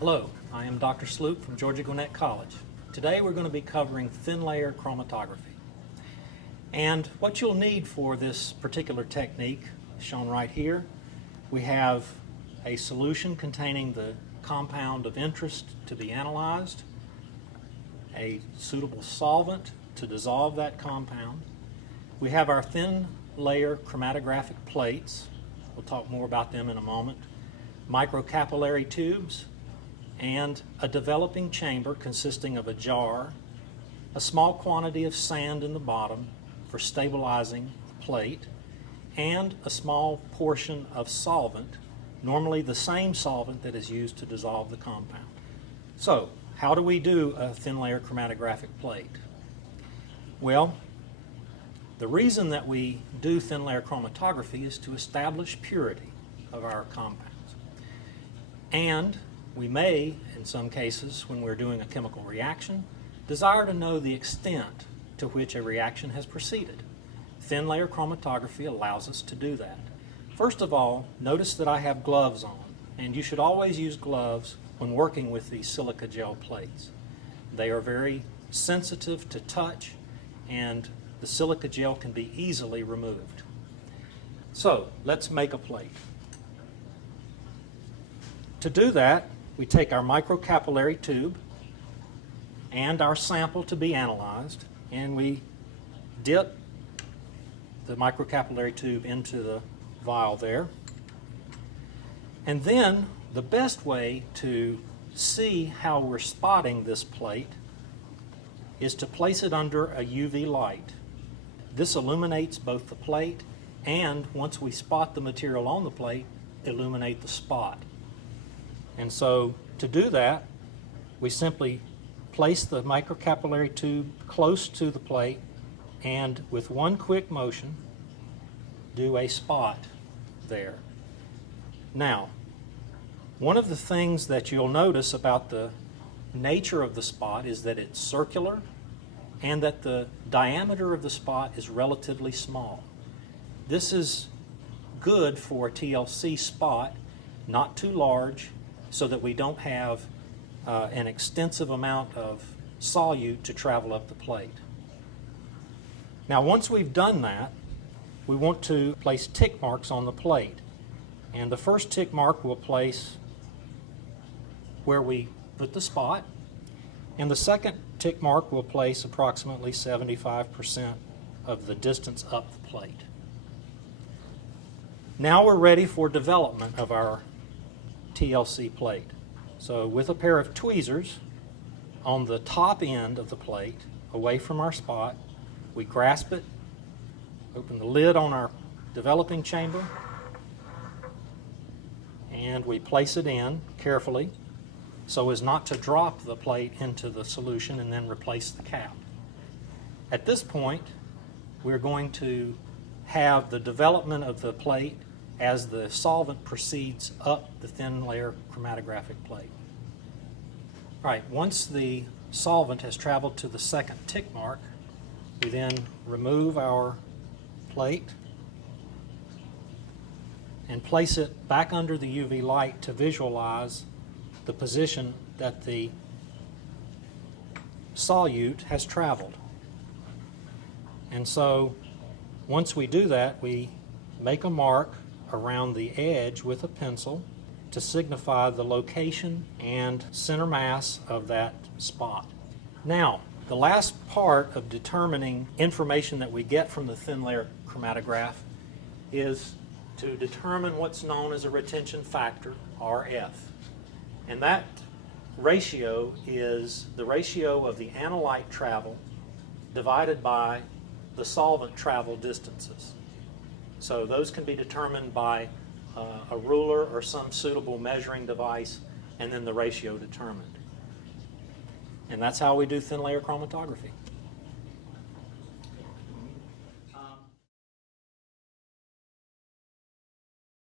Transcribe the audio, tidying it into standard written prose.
Hello, I am Dr. Sloop from Georgia Gwinnett College. Today we're going to be covering thin layer chromatography. And what you'll need for this particular technique, shown right here, we have a solution containing the compound of interest to be analyzed, a suitable solvent to dissolve that compound. We have our thin layer chromatographic plates, we'll talk more about them in a moment, microcapillary tubes, and a developing chamber consisting of a jar, a small quantity of sand in the bottom for stabilizing the plate, and a small portion of solvent, normally the same solvent that is used to dissolve the compound. So, how do we do a thin layer chromatographic plate? Well, the reason that we do thin layer chromatography is to establish purity of our compounds. And we may, in some cases, when we're doing a chemical reaction, desire to know the extent to which a reaction has proceeded. Thin layer chromatography allows us to do that. First of all, notice that I have gloves on, and you should always use gloves when working with these silica gel plates. They are very sensitive to touch, and the silica gel can be easily removed. So, let's make a plate. To do that, we take our microcapillary tube and our sample to be analyzed, and we dip the microcapillary tube into the vial there. And then the best way to see how we're spotting this plate is to place it under a UV light. This illuminates both the plate and, once we spot the material on the plate, illuminate the spot. And so, to do that, we simply place the microcapillary tube close to the plate and, with one quick motion, do a spot there. Now, one of the things that you'll notice about the nature of the spot is that it's circular and that the diameter of the spot is relatively small. This is good for a TLC spot, not too large, so that we don't have an extensive amount of solute to travel up the plate. Now, once we've done that, we want to place tick marks on the plate. And the first tick mark we'll place where we put the spot, and the second tick mark we'll place approximately 75% of the distance up the plate. Now we're ready for development of our TLC plate. So with a pair of tweezers on the top end of the plate, away from our spot, we grasp it, open the lid on our developing chamber, and we place it in carefully so as not to drop the plate into the solution and then replace the cap. At this point, we're going to have the development of the plate as the solvent proceeds up the thin layer chromatographic plate. All right, once the solvent has traveled to the second tick mark, we then remove our plate and place it back under the UV light to visualize the position that the solute has traveled. And so once we do that, we make a mark around the edge with a pencil to signify the location and center mass of that spot. Now, the last part of determining information that we get from the thin layer chromatograph is to determine what's known as a retention factor, RF. And that ratio is the ratio of the analyte travel divided by the solvent travel distances. So those can be determined by a ruler or some suitable measuring device, and then the ratio determined. And that's how we do thin layer chromatography.